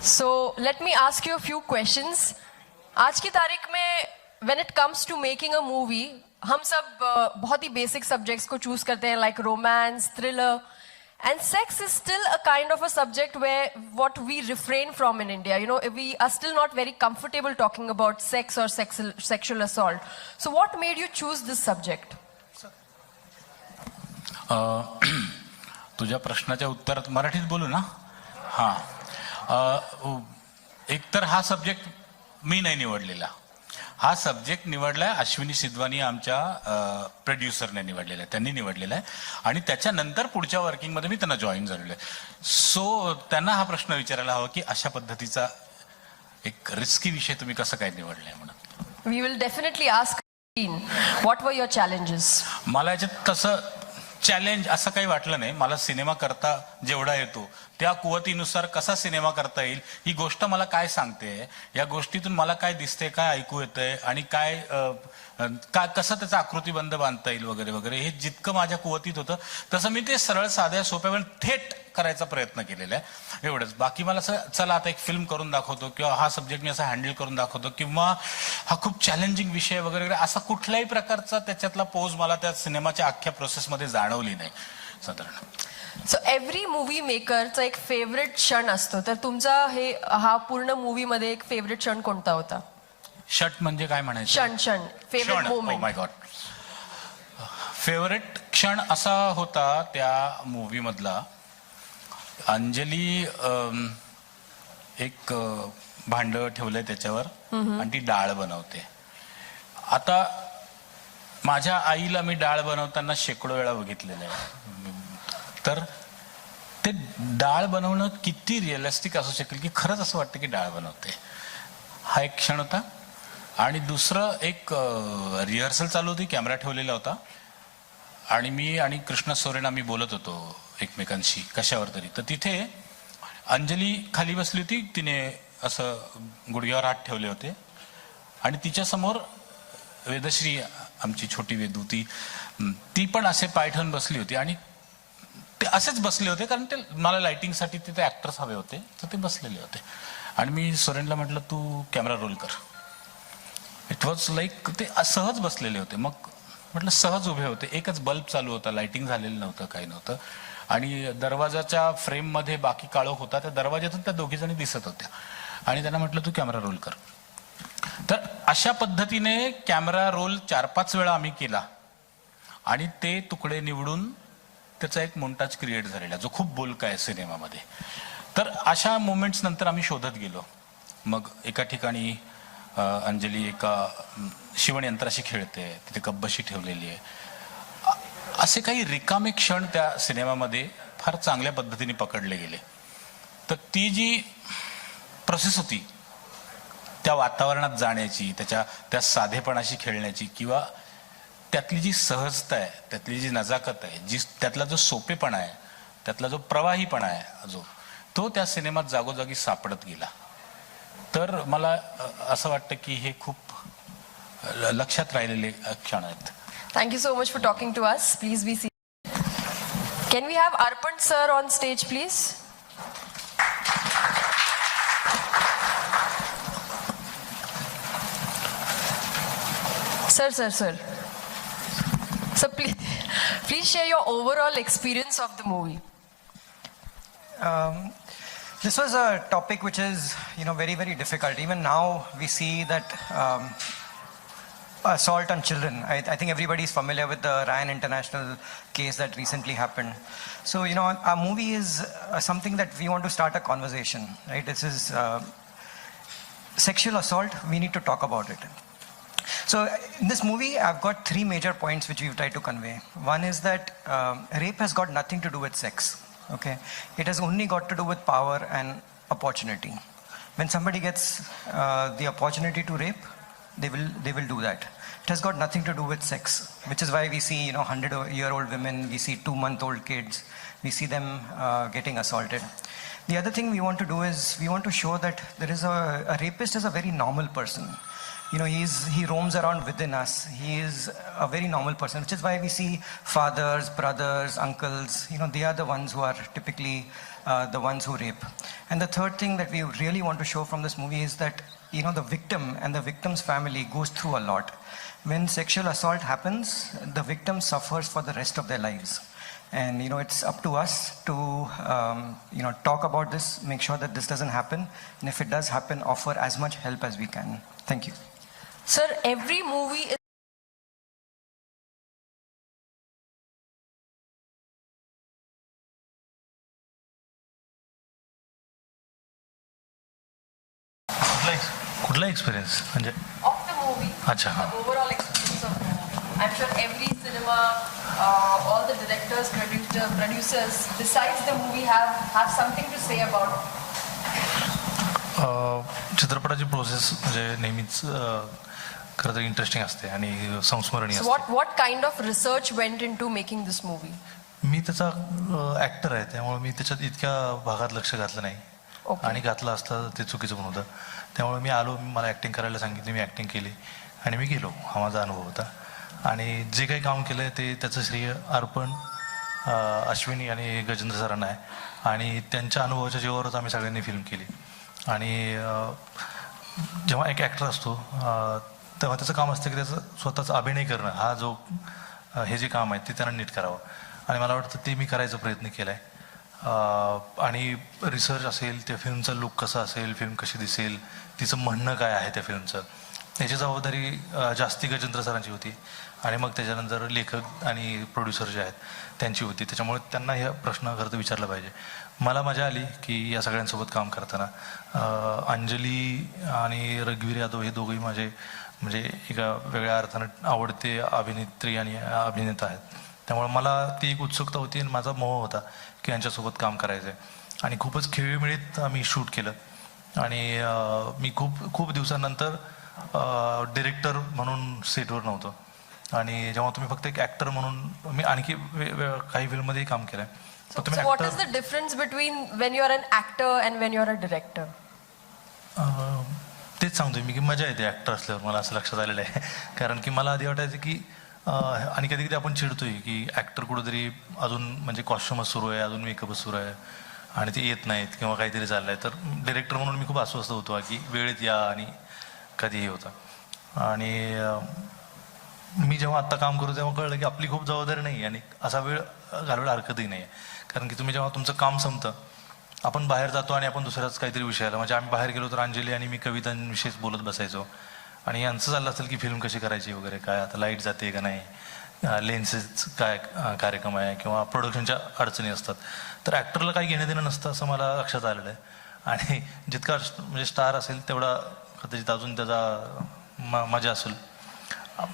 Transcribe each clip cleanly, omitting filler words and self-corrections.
So let me ask you a few questions. आज की तारीख में when it comes to making a movie, हम सब बहुत ही basic subjects को choose करते हैं like romance, thriller, and sex is still a kind of a subject where what we refrain from in India. You know, we are still not very comfortable talking about sex or sexual assault. So what made you choose this subject? तुझ्या प्रश्नाच्या उत्तरात मराठीत बोलू ना? हां. एकतर हा subject मी नाही निवडलेला. हा सब्जेक्ट निवडलाय अश्विनी सिद्धवानी आमच्या प्रोड्युसरने निवडलेला आहे. त्यांनी निवडलेला आहे आणि त्याच्यानंतर पुढच्या वर्किंगमध्ये मी त्यांना जॉईन झालेलो आहे. सो त्यांना हा प्रश्न विचारायला हवा की अशा पद्धतीचा एक रिस्की विषय तुम्ही कसं काय निवडलाय म्हणून. We will definitely ask what were your challenges? मला याच्यात तसं चॅलेंज असं काही वाटलं नाही. मला सिनेमा करता जेवढा येतो त्या कुवतीनुसार कसा सिनेमा करता येईल ही गोष्ट मला काय सांगते, या गोष्टीतून मला काय दिसते, काय ऐकू येतंय आणि काय कसं त्याचा आकृतीबंध बांधता येईल वगैरे वगैरे हे जितकं माझ्या कुवतीत होतं तसं मी ते सरळ साध्या सोप्या पण थेट करायचा प्रयत्न केलेला आहे. एवढंच. बाकी मला असं चला आता एक फिल्म करून दाखवतो किंवा हा सब्जेक्ट मी असा हँडल करून दाखवतो किंवा हा खूप चॅलेंजिंग विषय वगैरे वगैरे असा कुठल्याही प्रकारचा त्याच्यातला पोज मला त्या सिनेमाच्या अख्ख्या प्रोसेसमध्ये जाणवली नाही साधारण. सो एव्हरी मूवी मेकरचा एक फेवरेट क्षण असतो, तर तुमचा हा पूर्ण मूवी मध्ये एक फेवरेट क्षण कोणता होता? शट म्हणजे काय म्हणायचं? क्षण फेवरेट मोमेंट. माय गॉड. फेवरेट क्षण असा होता त्या मूवी मधला, अंजली एक भांड ठेवलंय त्याच्यावर आणि ती डाळ बनवते. आता माझ्या आईला मी डाळ बनवताना शेकडो वेळा बघितलेलं आहे. तर ते डाळ बनवणं किती रिअलिस्टिक असू शकेल की खरंच असं वाटतं की डाळ बनवते. हा एक क्षण होता. आणि दुसरं एक रिहर्सल चालू होती, कॅमेरा ठेवलेला होता आणि मी आणि कृष्णा सोरेन आम्ही बोलत होतो एकमेकांशी कशावर तरी. तर तिथे अंजली खाली बसली होती, तिने असं गुडघ्यावर हात ठेवले होते आणि तिच्या समोर वेदश्री आमची छोटी वेदू ती पण असे पाय ठेवून बसली होती आणि ते असेच बसले होते कारण ते मला लाइटिंगसाठी तिथे ऍक्टर्स हवे होते तर ते बसलेले होते. आणि मी सोरेनला म्हटलं तू कॅमेरा रोल कर. इट वॉज लाईक ते सहज बसलेले होते. मग म्हटलं सहज उभे होते. एकच बल्ब चालू होता, लाइटिंग झालेलं नव्हतं, काही नव्हतं आणि दरवाजाच्या फ्रेम मध्ये बाकी काळोख होता. त्या दरवाज्यातून त्या दोघी जणी दिसत होत्या आणि त्यांना म्हटलं तू कॅमेरा रोल कर. तर अशा पद्धतीने कॅमेरा रोल 4-5 वेळा आम्ही केला आणि ते तुकडे निवडून त्याचा एक मोन्टाज क्रिएट झालेला जो खूप बोलका आहे सिनेमामध्ये. तर अशा मोमेंट्स नंतर आम्ही शोधत गेलो. मग एका ठिकाणी अंजली एका शिवणयंत्राशी खेळते, तिथे कब्बशी ठेवलेली आहे. असे काही रिकामे क्षण त्या सिनेमामध्ये फार चांगल्या पद्धतीने पकडले गेले. तर ती जी प्रोसेस होती त्या वातावरणात जाण्याची, त्या साधेपणाशी खेळण्याची किंवा त्यातली जी सहजता आहे, त्यातली जी नजाकत आहे, त्यातला जो सोपेपणा आहे, त्यातला जो प्रवाहीपणा आहे तो त्या सिनेमात जागोजागी सापडत गेला. तर मला असं वाटतं की हे खूप लक्षात राहिलेले क्षण आहेत. Thank you so much for talking to us. Please be seated. Can we have Arpan sir on stage please? Sir. So please share your overall experience of the movie. This was a topic which is, very, very difficult. Even now we see that assault on children. I think everybody is familiar with the Ryan International case that recently happened. So, our movie is something that we want to start a conversation, right? This is sexual assault. We need to talk about it. So in this movie, I've got 3 major points which we've tried to convey. One is that rape has got nothing to do with sex. Okay, it has only got to do with power and opportunity. When somebody gets the opportunity to rape, they will do that. It has got nothing to do with sex, which is why we see 100-year-old women, we see 2-month-old kids, we see them getting assaulted. The other thing we want to do is we want to show that there is a rapist is a very normal person. He roams around within us. He is a very normal person, which is why we see fathers, brothers, uncles. They are the ones who are typically the ones who rape. And the third thing that we really want to show from this movie is that, you know, the victim and the victim's family goes through a lot. When sexual assault happens, the victim suffers for the rest of their lives. And, you know, it's up to us to, you know, talk about this, make sure that this doesn't happen. And if it does happen, offer as much help as we can. Thank you. Sir, every movie is कुठला experience म्हणजे of the movie. अच्छा हां The overall experience of the movie. I'm sure every cinema, all the directors, producers, besides the movie, have something to say about it. चित्रपटाची process म्हणजे नेहमीच खरं तर interesting असते आणि संस्मरणीय So असते. what kind of research went into making this movie? मी त्याचा ॲक्टर आहे त्यामुळे मी त्याच्यात इतक्या भागात लक्ष घातलं नाही आणि घातलं असतं ते चुकीचं पण होतं. त्यामुळे मी आलो, मला ॲक्टिंग करायला सांगितली, मी ॲक्टिंग केली आणि मी गेलो. हा माझा अनुभव होता. आणि जे काही काम केलं आहे ते त्याचं श्रेय अर्पण अश्विनी आणि गजेंद्र सरांना आहे. आणि त्यांच्या अनुभवाच्या जीवावरच आम्ही सगळ्यांनी फिल्म केली. आणि जेव्हा एक ॲक्टर असतो तेव्हा त्याचं काम असतं की त्याचं स्वतःचा अभिनय करणं, हा जो हे जे काम आहे ते त्यांना नीट करावं. आणि मला वाटतं ते मी करायचा प्रयत्न केला आहे. आणि रिसर्च असेल, त्या फिल्मचा लुक कसा असेल, फिल्म कशी दिसेल, तिचं म्हणणं काय आहे त्या फिल्मचं, याची जबाबदारी जास्ती गजेंद्र सरांची होती. आणि मग त्याच्यानंतर लेखक आणि प्रोड्युसर जे आहेत त्यांची होती. त्याच्यामुळे त्यांना हे प्रश्न खरं तर विचारला पाहिजे. मला मजा आली की या सगळ्यांसोबत काम करताना. अंजली आणि रघुवीर यादव हे दोघंही माझे म्हणजे एका वेगळ्या अर्थानं आवडते अभिनेत्री आणि अभिनेता आहेत. त्यामुळे मला ती एक उत्सुकता होती आणि माझा मोह होता की यांच्यासोबत काम करायचं आहे. आणि खूपच खेळीमेळीत आम्ही शूट केलं. आणि मी खूप दिवसानंतर डिरेक्टर म्हणून सेटवर नव्हतो. आणि जेव्हा तुम्ही फक्त एक ॲक्टर म्हणून, मी आणखी काही फिल्ममध्येही काम केलं आहे. So what is the difference between when you are an actor and when you are a director? तेच सांगतोय मी की मजा येते ॲक्टर असल्यावर, मला असं लक्षात आलेलं आहे. कारण की मला आधी वाटायचं की आणि कधी कधी आपण चिडतोय की ॲक्टर कुठंतरी अजून म्हणजे कॉस्ट्युमच सुरू आहे, अजून मेकअपच सुरू आहे आणि ते येत नाहीत किंवा काहीतरी चाललं आहे. तर डिरेक्टर म्हणून मी खूप अस्वस्थ होतो की वेळेत या आणि कधीही होता. आणि मी जेव्हा आत्ता काम करू तेव्हा कळलं की आपली खूप जबाबदारी नाही आणि असा वेळ घालवायला हरकतही नाही आहे. कारण की तुम्ही जेव्हा तुमचं काम संपतं, आपण बाहेर जातो आणि आपण दुसऱ्याच काहीतरी विषयाला, म्हणजे आम्ही बाहेर गेलो तर अंजली आणि मी कवितांविषयीच बोलत बसायचो. आणि यांचं चाललं असेल की फिल्म कशी करायची वगैरे, काय आता लाईट जाते का नाही, लेन्सेस काय कार्यक्रम आहे किंवा प्रोडक्शनच्या अडचणी असतात. तर ॲक्टरला काही घेणं देणं नसतं असं मला लक्षात आलेलं आहे. आणि जितका म्हणजे स्टार असेल तेवढा कदाचित अजून त्याचा मजा असेल.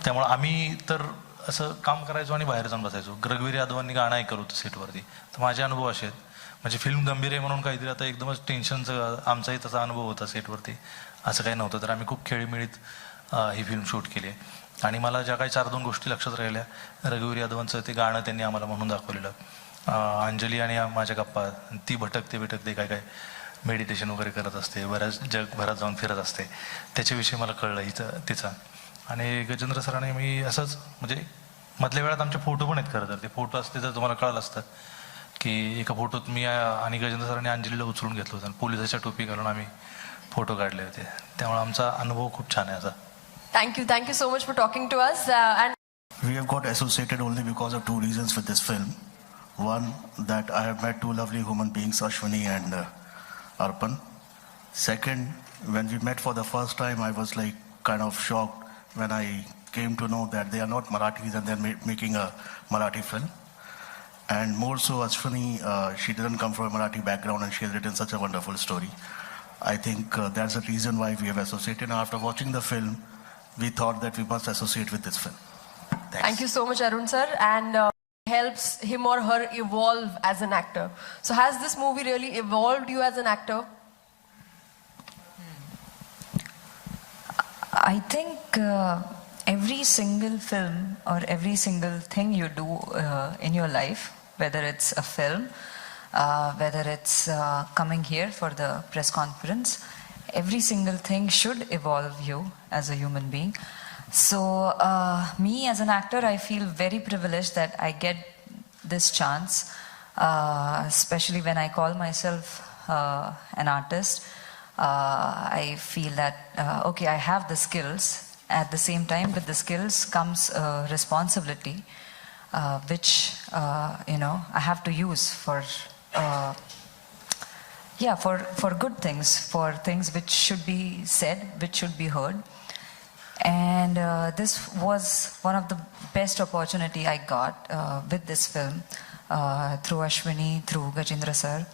त्यामुळे आम्ही तर असं काम करायचो आणि बाहेर जाऊन बसायचो. रघुवीर यादवांनी गाणं ऐकलं होतं सेटवरती. तर माझे अनुभव असे आहेत, म्हणजे फिल्म गंभीर आहे म्हणून काहीतरी आता एकदमच टेन्शनचं, आमचाही तसा अनुभव होता सेटवरती, असं काही नव्हतं. तर आम्ही खूप खेळीमेळीत ही फिल्म शूट केली आहे. आणि मला ज्या काही 4-2 गोष्टी लक्षात राहिल्या, रघुवीर यादवांचं ते गाणं त्यांनी आम्हाला म्हणून दाखवलेलं, अंजली आणि माझ्या गप्पा, ती भटकते काय मेडिटेशन वगैरे करत असते, बऱ्याच जगभरात जाऊन फिरत असते, त्याच्याविषयी मला कळलं हिचं तिचं. आणि गजेंद्र सरांनी मी असंच म्हणजे मधल्या वेळात आमचे फोटो पण आहेत. खरं तर ते फोटो असते तर तुम्हाला कळलं असतं की एका फोटोत मी आणि गजेंद्र सरांनी अंजलीला उचलून घेतलं होतं आणि पोलिसाच्या टोपी घालून आम्ही फोटो काढले होते. त्यामुळे आमचा अनुभव खूप छान आहे असा. Thank you so much for talking to us. And we have got associated only because of 2 reasons with this film. One, that I have met 2 lovely human beings, Ashwini and Arpan. Second, when we met for the first time, I was like kind of shocked when I came to know that they are not Marathis and they're making a Marathi film. And more so, Ashwini, she didn't come from a Marathi background and she has written such a wonderful story. I think that's the reason why we have associated. And after watching the film, we thought that we must associate with this film. Thanks. thank you so much, Arun sir. And helps him or her evolve as an actor. So has this movie really evolved you as an actor? I think every single film or every single thing you do in your life, whether it's a film, whether it's coming here for the press conference, every single thing should evolve you as a human being. So me as an actor, I feel very privileged that I get this chance, especially when I call myself an artist, I feel that, okay, I have the skills. At the same time, with the skills comes responsibility, which, I have to use for good things, for things which should be said, which should be heard. And this was one of the best opportunity I got with this film, through Ashwini, through Gajendra sir,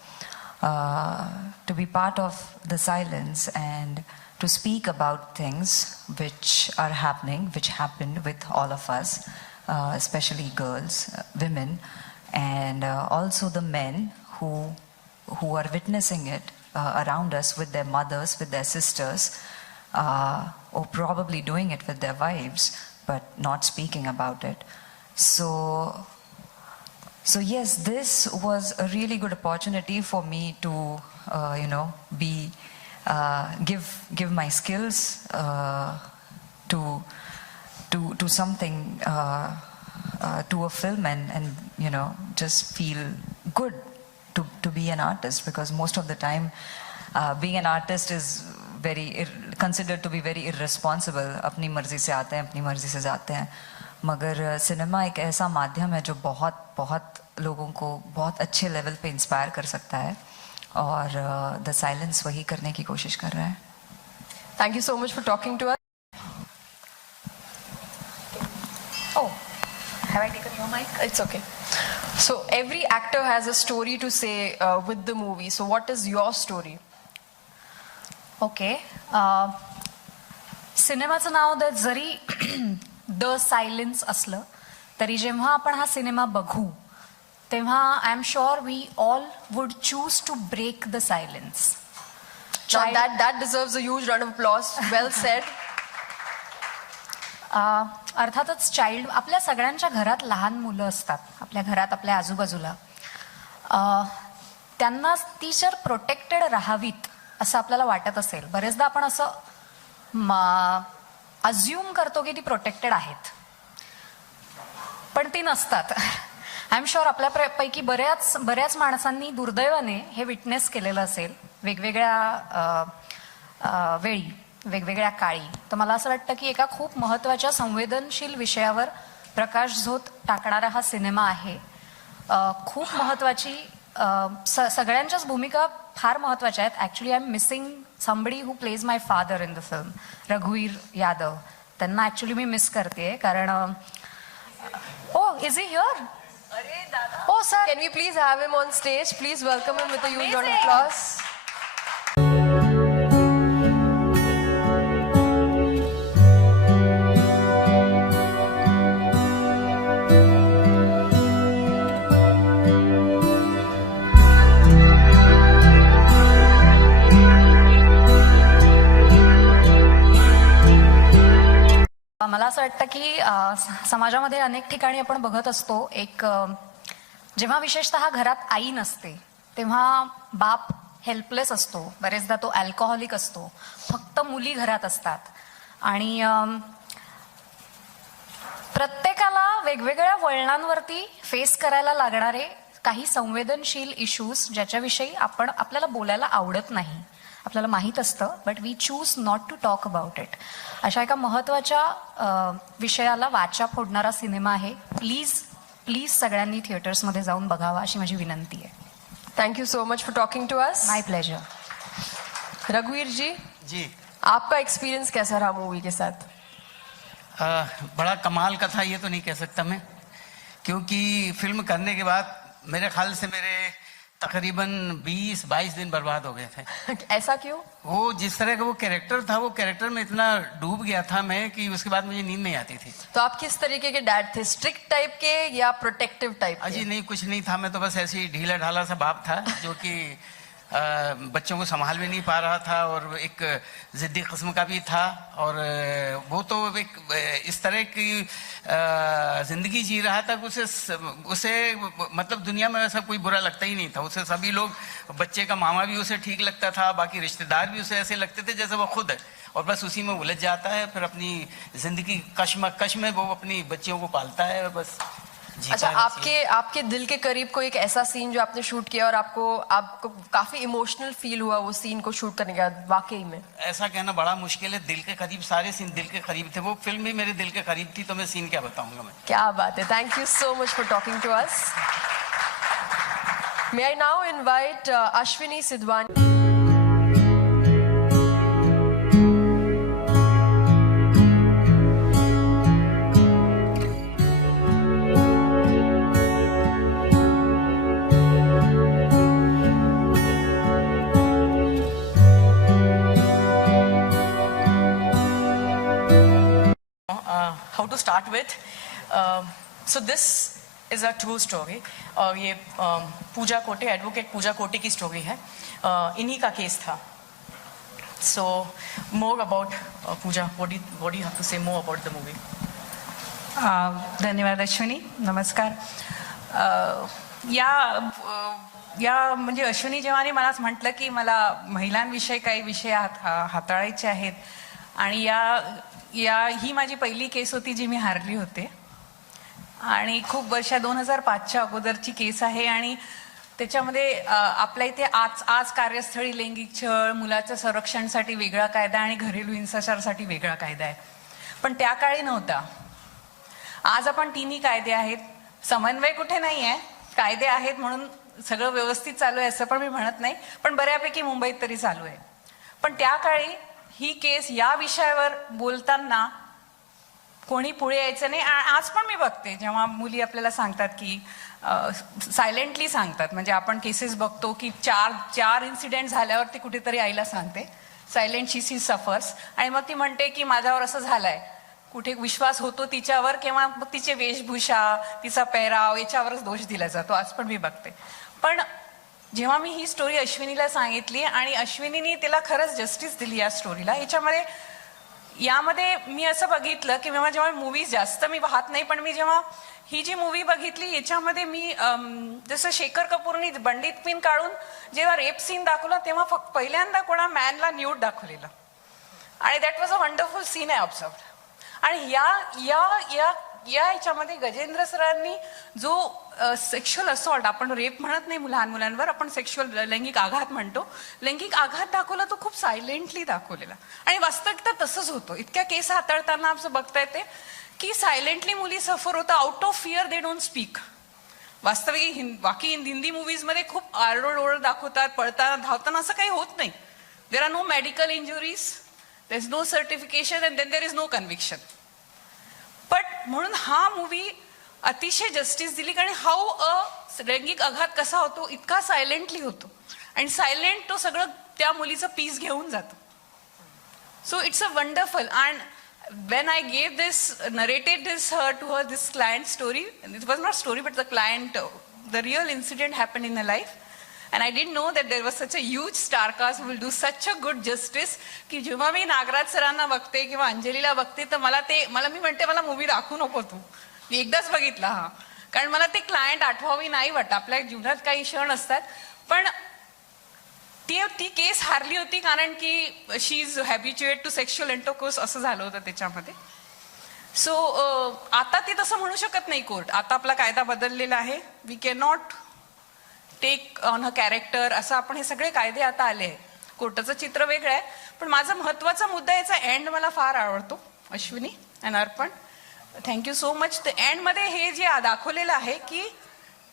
to be part of the silence and to speak about things which are happening, which happened with all of us, especially girls, women, and also the men who are witnessing it around us with their mothers, with their sisters, or probably doing it with their wives, but not speaking about it. So yes, this was a really good opportunity for me to, give my skills to something, to a film, and just feel good to be an artist, because most of the time being an artist is considered to be very irresponsible. अपनी मर्जी से आते हैं, अपनी मर्जी से जाते हैं, मगर cinema एक ऐसा माध्यम है जो बहुत बहुत लोगों को बहुत अच्छे लेवल पे इंस्पायर कर सकता है, और द साइलेंस वही करने की कोशिश कर रहा है. Thank you so much for talking to us. Oh, have I taken your mic? It's okay. So every actor has a story to say with the movie. So what is your story? Okay. सिनेमाचं नाव जरी the silence असलं तरी जेव्हा आपण हा cinema बघू तेव्हा I am sure we all would choose to break the silence. Now that deserves a huge round of applause. Well said. अर्थातच चाइल्ड, आपल्या सगळ्यांच्या घरात लहान मुलं असतात, आपल्या घरात आपल्या आजूबाजूला. त्यांना ती जर प्रोटेक्टेड राहावीत असं आपल्याला वाटत असेल, बरेचदा आपण असं अज्युम करतो की ती प्रोटेक्टेड आहेत, पण ती नसतात. आय एम शुअर आपल्यापैकी बऱ्याच माणसांनी दुर्दैवाने हे विटनेस केलेलं असेल वेगवेगळ्या वेळी, वेगवेगळ्या काळी. तर मला असं वाटतं की एका खूप महत्त्वाच्या संवेदनशील विषयावर प्रकाशझोत टाकणारा हा सिनेमा आहे. खूप महत्त्वाची, सगळ्यांच्याच भूमिका फार महत्त्वाच्या आहेत. Actually I am missing somebody who plays my father in the film, रघुवीर यादव. त्यांना ॲक्च्युली मी मिस करते, कारण oh is he here? Oh, sir. Can we please have him on stage? Please welcome him with a huge round of applause. मला असं वाटतं की समाजामध्ये अनेक ठिकाणी आपण बघत असतो, एक जेव्हा विशेषतः घरात आई नसते तेव्हा बाप हेल्पलेस असतो. बरेचदा तो अल्कोहोलिक असतो, फक्त मुली घरात असतात. आणि प्रत्येकाला वेगवेगळ्या वळणांवरती फेस करायला लागणारे काही संवेदनशील इश्यूज ज्याच्याविषयी आपल्याला बोलायला आवडत नाही, आपल्याला माहीत असतं, but we choose not to talk about it. अशा एका महत्त्वाच्या विषयाला वाचा फोडणारा सिनेमा आहे. प्लीज सगळ्यांनी थिएटर्समध्ये जाऊन बघावा अशी माझी विनंती आहे. Thank you so much for talking to us. My pleasure. रघुवीर जी, आपका एक्सपीरियंस कैसा रहा मूवी के साथ? बड़ा कमाल का था ये तो नहीं कह सकता मैं, क्योंकि फिल्म करने के बाद मेरे ख्याल से मेरे तकरीबन 20-22 दिन बर्बाद हो गए थे. ऐसा क्यों? वो जिस तरह का वो कैरेक्टर था, वो कैरेक्टर में इतना डूब गया था मैं कि उसके बाद मुझे नींद नहीं आती थी. तो आप किस तरीके के डैड थे, स्ट्रिक्ट टाइप के या प्रोटेक्टिव टाइप? अजी नहीं, कुछ नहीं था. मैं तो बस ऐसे ही ढीला ढाला सा बाप था जो कि बच्चों को संभाल भी नहीं पा रहा था और एक जिद्दी किस्म का भी था. और वो तो एक इस तरह की जिंदगी जी रहा था कि उसे मतलब दुनिया में ऐसा कोई बुरा लगता ही नहीं था. उसे सभी लोग, बच्चे का मामा भी उसे ठीक लगता था, बाकी रिश्तेदार भी उसे ऐसे लगते थे जैसे वो खुद है, और बस उसी में उलझ जाता है. फिर अपनी जिंदगी कश्मकश में वो अपनी बच्चियों को पालता है. बस अच्छा, आपके दिल के करीब कोई एक ऐसा सीन जो आपने शूट किया और आपको काफी इमोशनल फील हुआ वो सीन को शूट करने के बाद, वाकई में? ऐसा कहना बड़ा मुश्किल है, दिल के करीब सारे सीन दिल के करीब थे, वो फिल्म भी मेरे दिल के करीब थी, तो मैं सीन क्या बताऊंगा मैं। क्या बात है, thank you so much for talking to us. May I now invite Ashwini Sidhwani. how to start with. So this is a true story. और ये पूजा कोटे, एडवोकेट पूजा कोटे की स्टोरी है. इन्हीं का केस था. So more about Pooja. What do you have to say more about the movie? धन्यवाद अश्विनी, नमस्कार. या म्हणजे अश्विनी जेव्हाने मला म्हटलं की मला महिलांविषयी काही विषय हाताळायचे आहेत आणि ही माझी पहिली केस होती जी मी हारली होते आणि खूप वर्ष 2005च्या अगोदरची केस आहे आणि त्याच्यामध्ये आपल्या इथे आज कार्यस्थळी लैंगिक छळ, मुलाच्या संरक्षणासाठी वेगळा कायदा आणि घरेलू हिंसाचारासाठी वेगळा कायदा आहे, पण त्या काळी नव्हता. आज आपण तिन्ही कायदे आहेत, समन्वय कुठे नाही आहे, कायदे आहेत म्हणून सगळं व्यवस्थित चालू आहे असं पण मी म्हणत नाही, पण बऱ्यापैकी मुंबईत तरी चालू आहे. पण त्या काळी ही केस या विषयावर बोलताना कोणी पुढे यायचं नाही. आज पण मी बघते जेव्हा मुली आपल्याला सांगतात की सायलेंटली सांगतात, म्हणजे आपण केसेस बघतो की चार इन्सिडेंट झाल्यावर ती कुठेतरी आईला सांगते, सायलेंट शी सफर्स, आणि मग ती म्हणते की माझ्यावर असं झालंय, कुठे विश्वास होतो तिच्यावर किंवा मग तिचे वेशभूषा, तिचा पेहराव याच्यावरच दोष दिला जातो. आज पण मी बघते. पण जेव्हा मी ही स्टोरी अश्विनीला सांगितली आणि अश्विनीने तिला खरंच जस्टिस दिली या स्टोरीला, यामध्ये मी असं बघितलं की जेव्हा मूवीज जास्त मी पाहत नाही, पण मी जेव्हा ही जी मूवी बघितली याच्यामध्ये मी जसं शेखर कपूरनी बंडीत पिन काढून जेव्हा रेप सीन दाखवला तेव्हा फक्त पहिल्यांदा कोणा मॅनला न्यूड दाखवलेलं आणि that was a wonderful scene I observed. आणि या याच्यामध्ये गजेंद्र सरांनी जो सेक्शुअल असॉल्ट, आपण रेप म्हणत नाही लहान मुलांवर, आपण सेक्शुअल लैंगिक आघात म्हणतो, लैंगिक आघात दाखवला तो खूप सायलेंटली दाखवलेला आणि वास्तविकता तसंच होतं. इतक्या केस हाताळताना असं बघता येते की सायलेंटली मुली सफर होतं, out of fear they don't speak. वास्तविक बाकी हिंदी मूवीजमध्ये खूप आरडोळ दाखवतात, पळताना धावताना, असं काही होत नाही. There are no medical injuries, there is no certification and then there is no conviction. पण म्हणून हा मूवी अतिशय जस्टिस दिली, कारण हाऊ लैंगिक आघात कसा होतो इतका सायलेंटली होतो आणि सायलेंट तो सगळं त्या मुलीचं पीस घेऊन जातो. So it's a wonderful. And when I gave this, narrated this to her, this client story, and it was not story but the client, the real incident happened in her life, and I didn't know that there was such a huge star cast who will do such a good justice की जेव्हा मी नागराज सरांना बघते किंवा अंजलीला बघते तर मी म्हणते मला movie दाखवू नको तू, मी एकदाच बघितला हा, कारण मला ते क्लायंट आठवावी नाही वाटत. आपल्या जीवनात काही क्षण असतात, पण ती केस हारली होती कारण की शी इज हॅबिच्युएट टू सेक्शुअल इंटरकोर्स असं झालं होतं त्याच्यामध्ये. सो आता ती तसं म्हणू शकत नाही कोर्ट, आता आपला कायदा बदललेला आहे. We can not take on a character, असं आपण हे सगळे कायदे आता आले आहे. कोर्टाचं चित्र वेगळं आहे, पण माझा महत्वाचा मुद्दा याचा एंड मला फार आवडतो अश्विनी अँड अर्पण. Thank you so much. The end मध्ये हे जे दाखवलेलं आहे की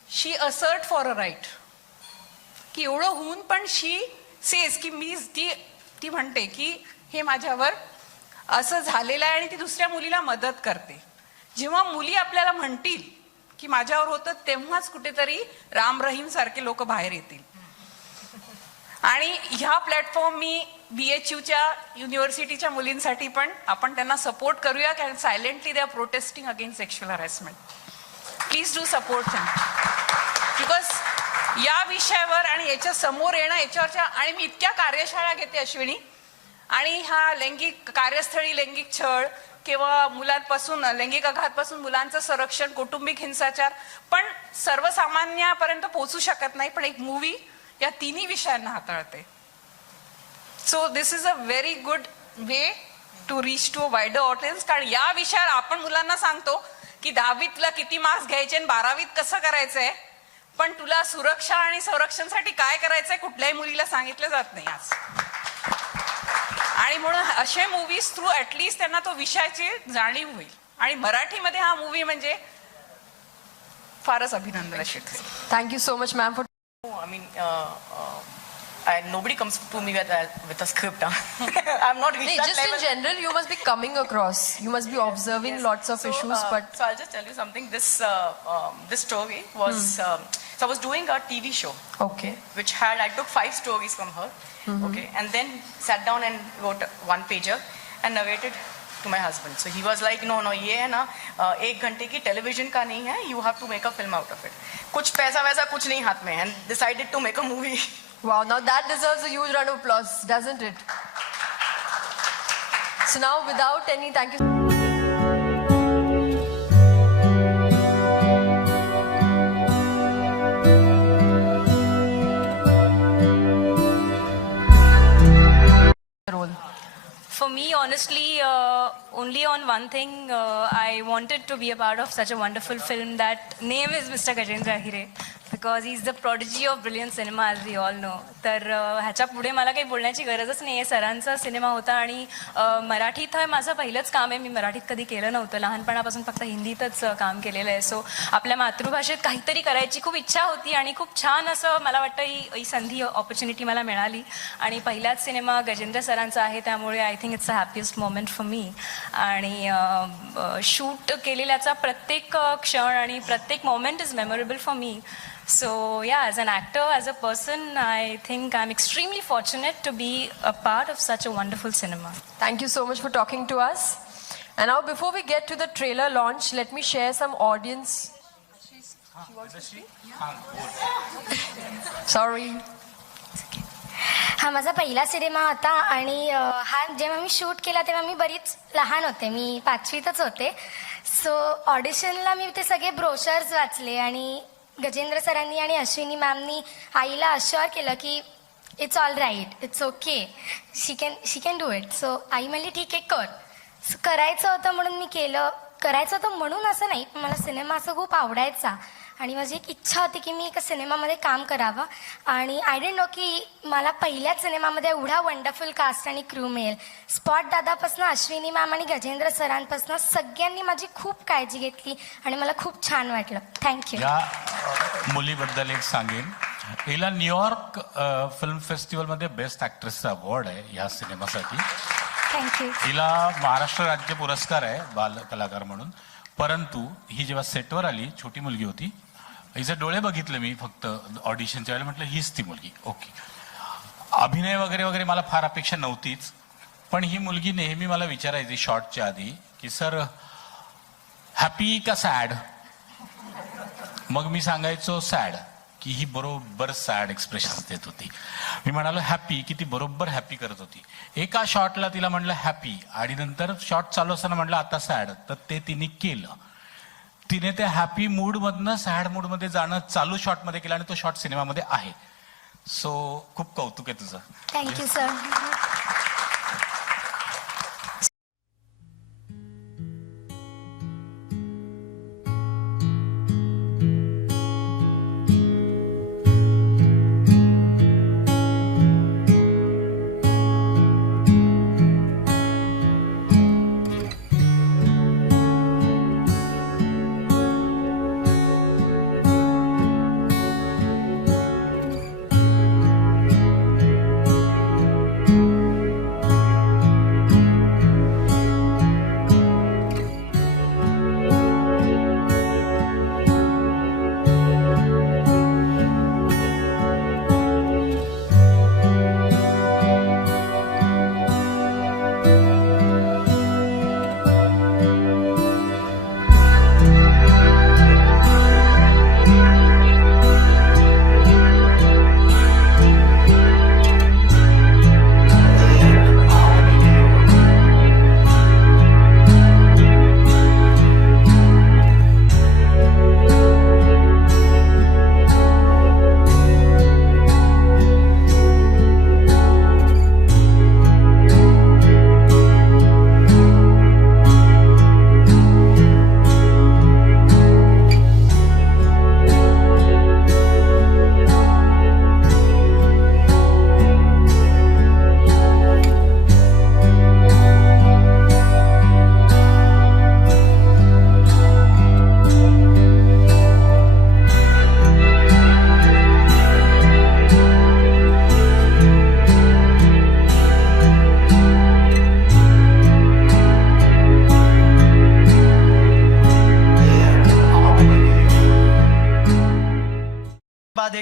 शी असर्ट फॉर अ राईट, की एवढं होऊन पण शी सेज की मी ती म्हणते की हे माझ्यावर असं झालेलं आहे आणि ती दुसऱ्या मुलीला मदत करते. जेव्हा मुली आपल्याला म्हणतील की माझ्यावर होतं तेव्हाच कुठेतरी राम रहीम सारखे लोक बाहेर येतील. आणि ह्या प्लॅटफॉर्म मी BHUच्या युनिव्हर्सिटीच्या मुलींसाठी पण आपण त्यांना सपोर्ट करूया, कारण silently they are protesting against sexual harassment. Please do support them, because या विषयावर आणि याच्या समोर येणं याच्यावरच्या, आणि मी इतक्या कार्यशाळा घेते अश्विनी, आणि हा लैंगिक कार्यस्थळी लैंगिक छळ किंवा मुलांपासून लैंगिक आघातपासून मुलांचं संरक्षण, कौटुंबिक हिंसाचार, पण सर्वसामान्यापर्यंत पोहोचू शकत नाही, पण एक मूवी या तिन्ही विषयांना हाताळते. So this is a very good way to reach to a wider audience, कारण या विषयावर आपण मुलांना सांगतो की 10वीत तुला किती मार्क्स घ्यायचे आणि 12वीत कसं करायचंय, पण तुला सुरक्षा आणि संरक्षणसाठी काय करायचंय कुठल्याही मुलीला सांगितलं जात नाही आज. आणि म्हणून असे मूवीज थ्रू ऍटलीस्ट त्यांना तो विषयाची जाणीव होईल. आणि मराठीमध्ये हा मूवी म्हणजे फारच अभिनंदन असेल. Thank you so much, ma'am, for I mean, nobody comes to me with a script. I'm not reached Hey, that just in level. general, you must be coming across. You must be observing Yes. lots of So, issues, but so I'll just tell you something. This story was so I was doing a TV show. okay. Which I took 5 stories from her. Okay, and then sat down and wrote one pager and narrated to my husband. So he was like, no, ये है ना 1 घंटे की television का नहीं है. You have to make a film out of it. कुछ पैसा वैसा कुछ नहीं हाथ में, and decided to make a movie. Wow, now that deserves a huge round of applause, doesn't it? So now, without any, thank you. Role. For me, honestly, only on one thing, I wanted to be a part of such a wonderful film. That name is Mr. Gajendra Ahire, because he's the prodigy of brilliant cinema, as we all know. तर ह्याच्या पुढे मला काही बोलण्याची गरजच नाही आहे. सरांचा सिनेमा होता आणि मराठीत हा माझं पहिलंच काम आहे. मी मराठीत कधी केलं नव्हतं. लहानपणापासून फक्त हिंदीतच काम केलेलं आहे. सो आपल्या मातृभाषेत काहीतरी करायची खूप इच्छा होती आणि खूप छान असं मला वाटतं ही संधी, ऑपॉर्च्युनिटी मला मिळाली. आणि पहिलाच सिनेमा गजेंद्र सरांचा आहे, त्यामुळे I think it's a happiest moment for me. आणि शूट केलेल्याचा प्रत्येक क्षण आणि प्रत्येक moment is memorable for me. So yeah, as an actor, as a person, I think I'm extremely fortunate to be a part of such a wonderful cinema. Thank you so much for talking to us. And now, before we get to the trailer launch, let me share some audience. Sorry. हा माझा पहिला cinema होता आणि हा जेव्हा मी shoot केला तेव्हा मी बरीच लहान होते. मी 5वीतच होते. सो ऑडिशनला मी ते सगळे ब्रोशर्स वाचले आणि गजेंद्र सरांनी आणि अश्विनी मॅमनी आईला अश्युअर केलं की it's all right, it's okay, she can do it. So आई म्हणली ठीक आहे कर. सो करायचं होतं म्हणून मी केलं. करायचं होतं म्हणून असं नाही, पण मला सिनेमा असं खूप आवडायचा आणि माझी एक इच्छा होती की मी एका सिनेमामध्ये काम करावं. आणि आय डेंट नो की मला पहिल्याच सिनेमामध्ये एवढा वंडरफुल कास्ट आणि क्रू मिळेल. स्पॉट दादापासून अश्विनी मॅम आणि गजेंद्र सरांपासून सगळ्यांनी माझी खूप काळजी घेतली आणि मला खूप छान वाटलं. थँक्यू. या मुलीबद्दल एक सांगेन, हिला न्यूयॉर्क फिल्म फेस्टिवलमध्ये बेस्ट ॲक्ट्रेसचा अवॉर्ड आहे या सिनेमासाठी. थँक्यू. हिला महाराष्ट्र राज्य पुरस्कार आहे बाल कलाकार म्हणून. परंतु ही जेव्हा सेटवर आली, छोटी मुलगी होती, हिचे डोळे बघितले मी फक्त ऑडिशनच्या वेळेला, म्हटलं हीच ती मुलगी. ओके, अभिनय वगैरे वगैरे मला फार अपेक्षा नव्हतीच. पण ही मुलगी नेहमी मला विचारायची शॉर्टच्या आधी की सर हॅपी का सॅड. मग मी सांगायचो सॅड, की ही बरोबर सॅड एक्सप्रेशन देत होती. मी म्हणालो हॅपी, की ती बरोबर हॅपी करत होती. एका शॉटला तिला म्हटलं हॅपी आणि नंतर शॉट चालू असताना म्हटलं आता सॅड, तर ते तिने केलं. तिने ते हॅपी मूडमधनं सॅड मूडमध्ये जाणं चालू शॉटमध्ये केलं आणि तो शॉट सिनेमामध्ये आहे. सो खूप कौतुक आहे तुझं. Thank you sir.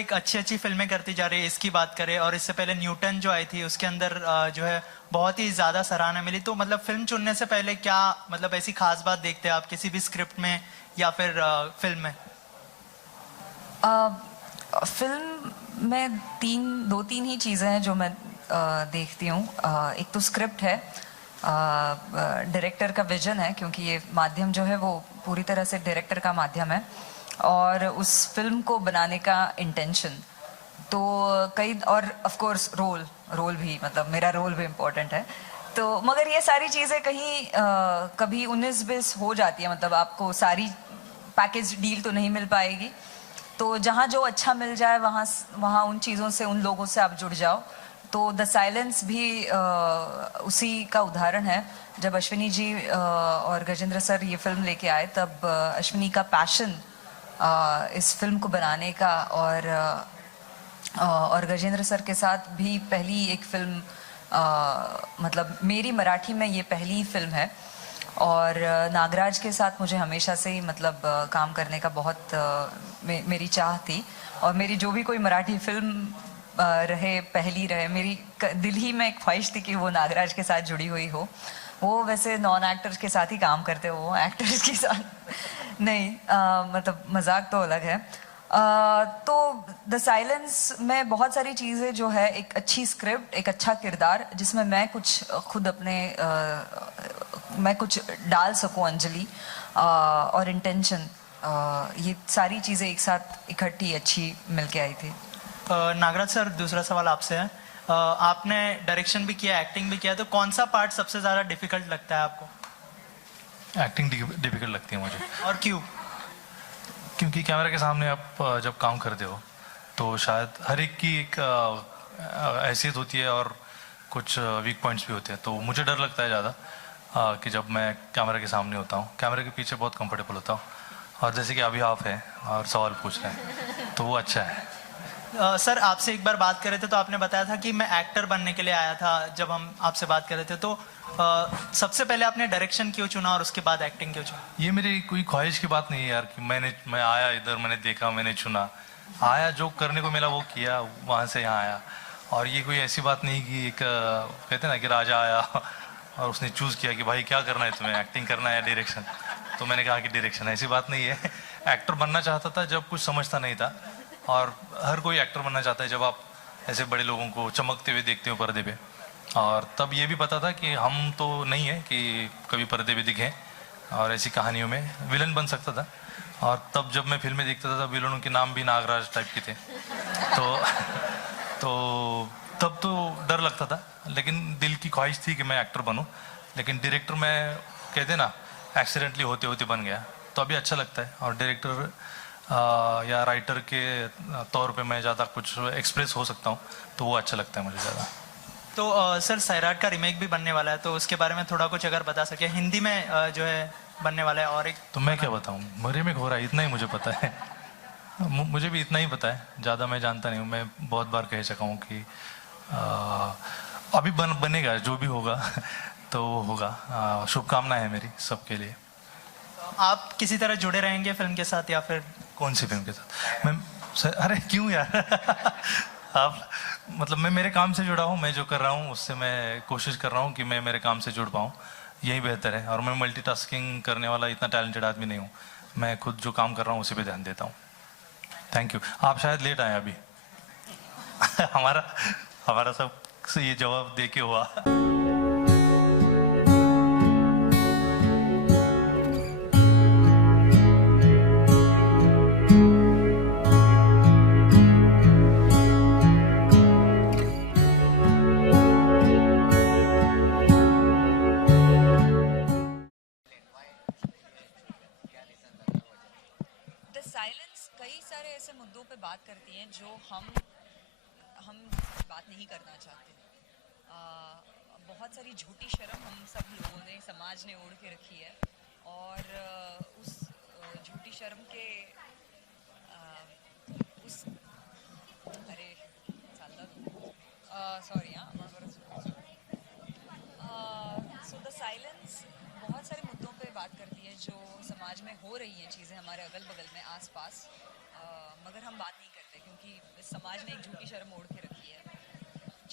एक अच्छी अच्छी फिल्में करती जा रही है, इसकी बात करें और इससे पहले न्यूटन जो आई थी उसके अंदर जो है बहुत ही ज़्यादा सराहना मिली, तो मतलब फिल्म चुनने से पहले क्या मतलब ऐसी खास बात देखते हैं आप किसी भी स्क्रिप्ट में या फिर फिल्म में? फिल्म में दो तीन ही चीज़ें हैं जो मैं देखती हूँ। एक तो स्क्रिप्ट है, डायरेक्टर का विजन है, क्योंकि ये माध्यम जो है वो पूरी तरह से डायरेक्टर का माध्यम है, और उस फिल्म को बनाने का इंटेंशन। तो कई और ऑफ कोर्स रोल भी, मतलब मेरा रोल भी इम्पोर्टेंट है। तो मगर ये सारी चीज़ें कहीं कभी 19-20 हो जाती है, मतलब आपको सारी पैकेज डील तो नहीं मिल पाएगी। तो जहाँ जो अच्छा मिल जाए वहाँ उन चीज़ों से, उन लोगों से आप जुड़ जाओ। तो द साइलेंस भी उसी का उदाहरण है। जब अश्विनी जी और गजेंद्र सर ये फिल्म लेके आए, तब अश्विनी का पैशन इस फिल्म को बनाने का, और गजेंद्र सर के साथ भी पहली एक फिल्म, मतलब मेरी मराठी में ये पहली फिल्म है। और नागराज के साथ मुझे हमेशा से ही मतलब काम करने का बहुत मेरी चाह थी, और मेरी जो भी कोई मराठी फिल्म रहे, पहली रहे, मेरी दिल ही में एक ख्वाहिश थी कि वो नागराज के साथ जुड़ी हुई हो। वो वैसे नॉन एक्टर्स के साथ ही काम करते हो, वो एक्टर्स के साथ नहीं, मतलब मजाक तो अलग है। तो द साइलेंस में बहुत सारी चीज़ें जो है, एक अच्छी स्क्रिप्ट, एक अच्छा किरदार जिसमें मैं कुछ खुद अपने मैं कुछ डाल सकूं अंजलि, और इंटेंशन, ये सारी चीज़ें एक साथ इकट्ठी अच्छी मिलके आई थी। नागराज सर, दूसरा सवाल आपसे है। आपने डायरेक्शन भी किया, एक्टिंग भी किया, तो कौन सा पार्ट सबसे ज़्यादा डिफिकल्ट लगता है आपको? एक्टिंग डिफिकल्ट लगती है मुझे। और क्यों? क्योंकि कैमरा के सामने आप जब काम करते हो तो शायद हर एक की एक हैसियत होती है और कुछ वीक पॉइंट्स भी होते हैं। तो मुझे डर लगता है ज़्यादा कि जब मैं कैमरा के सामने होता हूँ, कैमरे के पीछे बहुत कंफर्टेबल होता हूँ, और जैसे कि अभी आप हैं और सवाल पूछ रहे हैं तो वो अच्छा है। सर, आपसे एक बार बात कर रहे थे तो आपने बताया था कि मैं एक्टर बनने के लिए आया था। जब हम आपसे बात कर रहे थे तो सबसे पहले आपने डायरेक्शन क्यों चुना और उसके बाद एक्टिंग क्यों चुना? ये मेरी कोई ख्वाहिश की बात नहीं है यार कि मैं आया इधर, मैंने देखा, मैंने चुना, आया, जो करने को मिला वो किया, वहाँ से यहाँ आया। और ये कोई ऐसी बात नहीं कि एक कहते हैं ना कि राजा आया और उसने चूज़ किया कि भाई क्या करना है तुम्हें, एक्टिंग करना है या डायरेक्शन, तो मैंने कहा कि डायरेक्शन। ऐसी बात नहीं है। एक्टर बनना चाहता था जब कुछ समझता नहीं था, और हर कोई एक्टर बनना चाहता है जब आप ऐसे बड़े लोगों को चमकते हुए देखते हो पर्दे पे। और तब ये भी पता था कि हम तो नहीं है कि कभी पर्दे पे दिखें, और ऐसी कहानियों में विलन बन सकता था। और तब जब मैं फिल्में देखता था तब विलनों के नाम भी नागराज टाइप के थे, तो तब तो डर लगता था, लेकिन दिल की ख्वाहिश थी कि मैं एक्टर बनूं। लेकिन डायरेक्टर मैं, कहते ना, एक्सीडेंटली होते होते बन गया, तो अभी अच्छा लगता है। और डायरेक्टर या राइटर के तौर पे मैं ज़्यादा कुछ एक्सप्रेस हो सकता हूँ, तो वो अच्छा लगता है मुझे ज़्यादा। तो सर, सैराट का रीमेक भी बनने वाला है, तो उसके बारे में थोड़ा कुछ अगर बता सके। हिंदी में जो है बनने वाला है, और एक तो मैं क्या बताऊँ, रीमेक हो रहा है, इतना ही मुझे पता है। मुझे भी इतना ही पता है, ज़्यादा मैं जानता नहीं हूँ। मैं बहुत बार कह चुका हूँ कि अभी बनेगा, जो भी होगा तो वो होगा। शुभकामनाएं है मेरी सबके लिए। आप किसी तरह जुड़े रहेंगे फिल्म के साथ, या फिर? कौन सी फिल्म के साथ? मैं अरे क्यों यार आप, मतलब मैं मेरे काम से जुड़ा हूँ, मैं जो कर रहा हूँ उससे मैं कोशिश कर रहा हूँ कि मैं मेरे काम से जुड़ पाऊँ, यही बेहतर है। और मैं मल्टीटास्किंग करने वाला इतना टैलेंटेड आदमी नहीं हूँ। मैं खुद जो काम कर रहा हूँ उसी पे ध्यान देता हूँ। Thank you. आप शायद लेट आए अभी। हमारा सब ये जवाब दे के हुआ। बात करती हैं जो हम बात नहीं करना चाहते। बहुत सारी झूठी शर्म हम सब लोगों ने, समाज ने ओढ़ के रखी है, और उस झूठी शर्म के उस अरे सॉरी सो द साइलेंस बहुत सारे मुद्दों पे बात करती है जो समाज में हो रही हैं चीज़ें हमारे अगल बगल में, आसपास, मगर हम बात नहीं करते क्योंकि समाज ने एक झूठी शर्म ओढ़ के रखी है,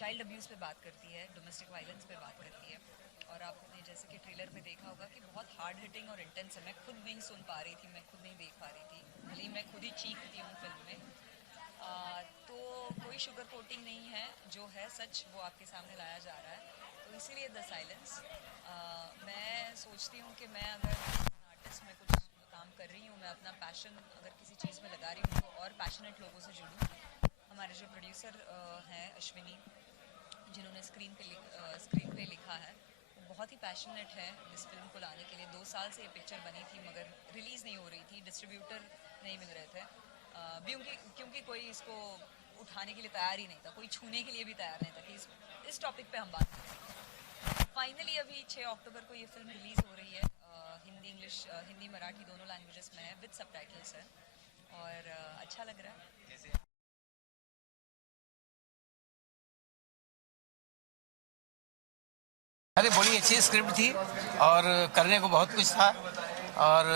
चाइल्ड अब्यूज़ पे बात करती है, डोमेस्टिक वायलेंस पे बात करती है। और आपने जैसे कि ट्रेलर में देखा होगा कि बहुत हार्ड हिटिंग और इंटेंस है। मैं खुद नहीं सुन पा रही थी, मैं खुद नहीं देख पा रही थी, भले ही मैं खुद ही चीखती हूँ फिल्म में। तो कोई शुगर कोटिंग नहीं है, जो है सच वो आपके सामने लाया जा रहा है। तो इसीलिए द साइलेंस। मैं सोचती हूँ कि मैं अगर आर्टिस्ट में कुछ काम कर रही हूँ, मैं अपना पैशन अगर किसी चीज़ में लगा रही हूँ तो और पैशनेट लोगों से जुड़ूँ। हमारे जो प्रोड्यूसर हैं अश्विनी, जिन्होंने स्क्रीन पे लिखा है, वो बहुत ही पैशनेट है इस फिल्म को लाने के लिए। 2 साल से ये पिक्चर बनी थी मगर रिलीज़ नहीं हो रही थी, डिस्ट्रीब्यूटर नहीं मिल रहे थे, क्योंकि कोई इसको उठाने के लिए तैयार ही नहीं था, कोई छूने के लिए भी तैयार नहीं था कि इस टॉपिक पे हम बात करें। फाइनली अभी 6 अक्टूबर को ये फिल्म रिलीज़ हो रही है। हिंदी मराठी दोनों लैंग्वेजेस में है, विद सबटाइटल्स है, और अच्छा लग रहा है। अरे बड़ी अच्छी स्क्रिप्ट थी और करने को बहुत कुछ था, और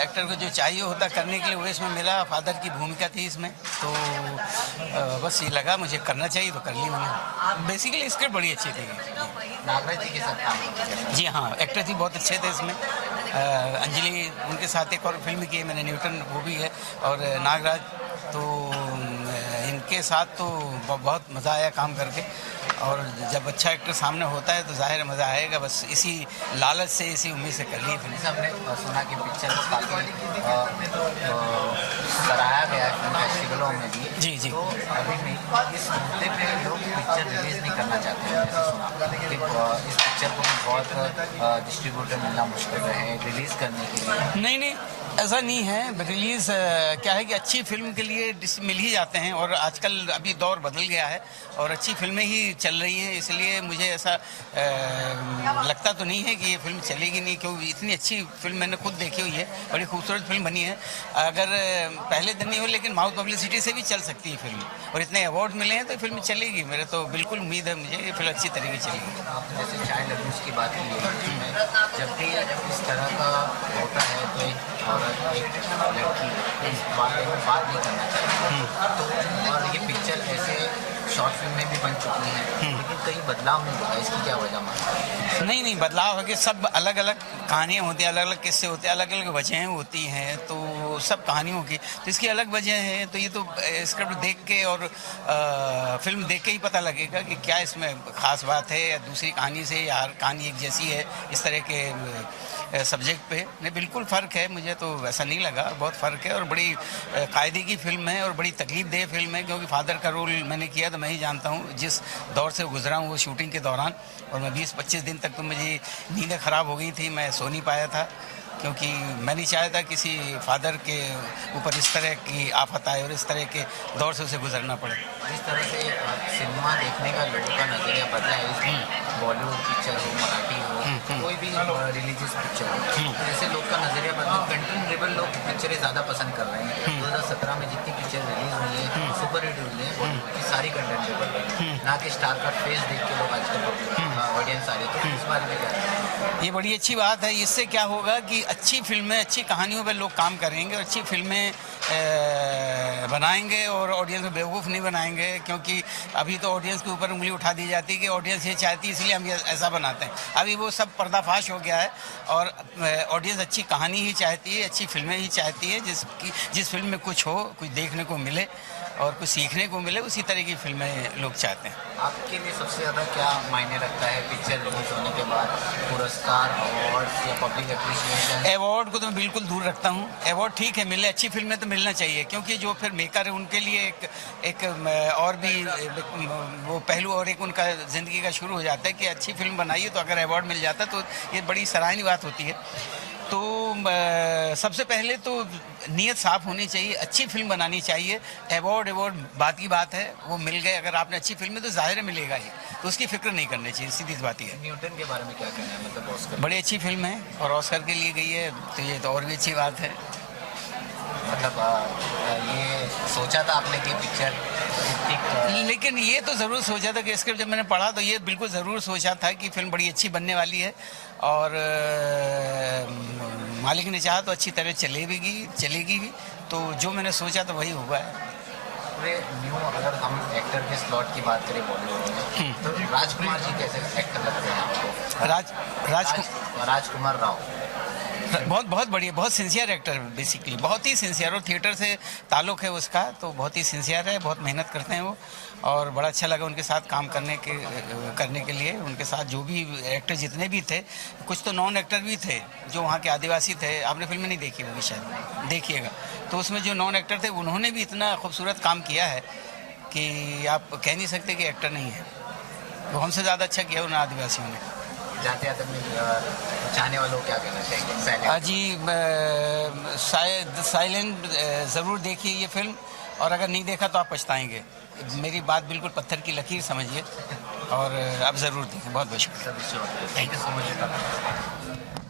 एक्टर को जो चाहिए होता करने के लिए वो इसमें मिला। फादर की भूमिका थी इसमें, तो बस ये लगा मुझे करना चाहिए तो कर ली मैंने। बेसिकली स्क्रिप्ट बड़ी अच्छी थी। नागराज जी के साथ जी हाँ, एक्टर थी, बहुत अच्छे थे इसमें। अंजलि उनके साथ एक और फिल्म की है मैंने, न्यूटन, वो भी है, और नागराज। तो इनके साथ तो बहुत मज़ा आया काम करके, और जब अच्छा एक्टर सामने होता है तो जाहिर मज़ा आएगा। बस इसी लालच से, इसी उम्मीद से कर ली फिल्म। हमने सुना कि पिक्चर काफ़ी सराहा गया फिल्म फेस्टिवलों में भी। जी जी। तो अभी भी इस मुद्दे पे लोग पिक्चर रिलीज़ नहीं करना चाहते हैं, जैसे सुना कि इस पिक्चर को भी बहुत डिस्ट्रीब्यूटर मिलना मुश्किल है रिलीज़ करने के लिए। नहीं, ऐसा नहीं है। रिलीज़ क्या है कि अच्छी फिल्म के लिए मिल ही जाते हैं, और आजकल अभी दौर बदल गया है और अच्छी फिल्में ही चल रही हैं, इसलिए मुझे ऐसा लगता तो नहीं है कि ये फिल्म चलेगी नहीं, क्योंकि इतनी अच्छी फिल्म मैंने खुद देखी हुई है, बड़ी खूबसूरत फिल्म बनी है। अगर पहले दिन नहीं हो लेकिन माउथ पब्लिसिटी से भी चल सकती है फिल्म, और इतने अवार्ड मिले हैं तो फिल्म चलेगी। मेरे तो बिल्कुल उम्मीद है मुझे ये फिल्म अच्छी तरीके से चलेगी। जैसे चाइल्ड अब्यूज़ की बात की है, जब भी इस तरह का होता है तो एक औरत, एक लड़की इस बारे में बात नहीं करना चाहती, तो और ये पिक्चर ऐसे शॉर्ट फिल्में भी बन चुकी हैं, लेकिन कहीं बदलाव नहीं हुआ, इसकी क्या वजह मानते हैं? नहीं, बदलाव है कि सब अलग अलग कहानियाँ होती हैं, अलग अलग किस्से होते हैं, अलग अलग वजहें होती हैं, तो सब कहानियों की तो इसकी अलग वजह है। तो ये तो स्क्रिप्ट देख के और फिल्म देख के ही पता लगेगा कि क्या इसमें ख़ास बात है, या दूसरी कहानी से या हर कहानी एक जैसी है, इस तरह के सब्जेक्ट पे। नहीं, बिल्कुल फ़र्क है, मुझे तो वैसा नहीं लगा, बहुत फ़र्क है। और बड़ी कायदे की फिल्म है और बड़ी तकलीफ देह फिल्म है, क्योंकि फादर का रोल मैंने किया तो मैं ही जानता हूँ जिस दौर से गुजरा हूँ वो शूटिंग के दौरान। और मैं 20-25 दिन तक तो मुझे नींदें ख़राब हो गई थी, मैं सो नहीं पाया था, क्योंकि मैं नहीं चाहता किसी फादर के ऊपर इस तरह की आफत आए और इस तरह के दौर से उसे गुजरना पड़े। जिस तरह से सिनेमा देखने का लोगों का नज़रिया बदला है, इसमें बॉलीवुड पिक्चर हो, मराठी हो, कोई भी रिलीजियस पिक्चर हो, तो ऐसे लोग का नज़रिया बदला। कंटेंट लोग पिक्चरें ज़्यादा पसंद कर रहे हैं। 2017 में जितनी पिक्चर रिलीज हुई है, सुपर हिट हुई है, बॉलीवुड की सारी कंटेंट ना कि स्टार का फेस देख के लोग आजकल ऑडियंस आ रही है। तो इस बारे में क्या? ये बड़ी अच्छी बात है। इससे क्या होगा कि अच्छी फिल्में, अच्छी कहानियों पर लोग काम करेंगे, अच्छी फिल्में बनाएंगे और ऑडियंस को बेवकूफ़ नहीं बनाएंगे, क्योंकि अभी तो ऑडियंस के ऊपर उंगली उठा दी जाती है कि ऑडियंस ये चाहती है इसलिए हम ये ऐसा बनाते हैं। अभी वो सब पर्दाफाश हो गया है और ऑडियंस अच्छी कहानी ही चाहती है, अच्छी फिल्में ही चाहती है, जिस फिल्म में कुछ हो, कुछ देखने को मिले और कुछ सीखने को मिले, उसी तरह की फिल्में लोग चाहते हैं। आपके लिए सबसे ज़्यादा क्या मायने रखता है पिक्चर रिलीज होने के बाद? पुरस्कार, अवार्ड्स या पब्लिक एप्रिसिएशन? अवार्ड को तो मैं बिल्कुल दूर रखता हूँ। अवार्ड ठीक है, मिले, अच्छी फिल्में तो मिलना चाहिए, क्योंकि जो फिर मेकर है उनके लिए एक और भी वो पहलू और एक उनका ज़िंदगी का शुरू हो जाता है कि अच्छी फिल्म बनाइए, तो अगर अवार्ड मिल जाता तो ये बड़ी सराहनीय बात होती है। तो सबसे पहले तो नीयत साफ होनी चाहिए, अच्छी फिल्म बनानी चाहिए। अवार्ड बात की बात है, वो मिल गए, अगर आपने अच्छी फिल्म में तो जाहिर मिलेगा ही, तो उसकी फिक्र नहीं करनी चाहिए, सीधी बात ही है। न्यूटन के बारे में क्या कहना है? मतलब ऑस्कर बड़ी अच्छी फिल्म है और ऑस्कर के लिए गई है, तो ये तो और भी अच्छी बात है। मतलब ये सोचा था आपने कि पिक्चर लेकिन ये तो ज़रूर सोचा था कि स्क्रिप्ट जब मैंने पढ़ा तो ये बिल्कुल ज़रूर सोचा था कि फिल्म बड़ी अच्छी बनने वाली है, और मालिक ने चाहा तो अच्छी तरह चलेगी भी, तो जो मैंने सोचा था वही हुआ है। पूरे न्यू अगर हम एक्टर के स्लॉट की बात करें बॉलीवुड में तो राजकुमार जी कैसे एक्टर लगते हैं आपको? राजकुमार राव बहुत बहुत बढ़िया, बहुत सिंसियर एक्टर बेसिकली, बहुत ही सिंसियर, और थिएटर से ताल्लुक़ है उसका, तो बहुत ही सिंसियर है, बहुत मेहनत करते हैं वो, और बड़ा अच्छा लगा उनके साथ काम करने के लिए। उनके साथ जो भी एक्टर जितने भी थे, कुछ तो नॉन एक्टर भी थे जो वहाँ के आदिवासी थे, आपने फिल्म नहीं देखी होगी शायद, देखिएगा, तो उसमें जो नॉन एक्टर थे उन्होंने भी इतना खूबसूरत काम किया है कि आप कह नहीं सकते कि एक्टर नहीं है, वो हमसे ज़्यादा अच्छा किया उन आदिवासियों ने। जाते जाते अपने चाहने वालों को क्या कहना चाहिए? जी शायद साइलेंट ज़रूर देखिए ये फिल्म, और अगर नहीं देखा तो आप पछताएंगे। मेरी बात बिल्कुल पत्थर की लकीर समझिए, और आप ज़रूर देखें। बहुत बहुत शुक्रिया। Thank you so much.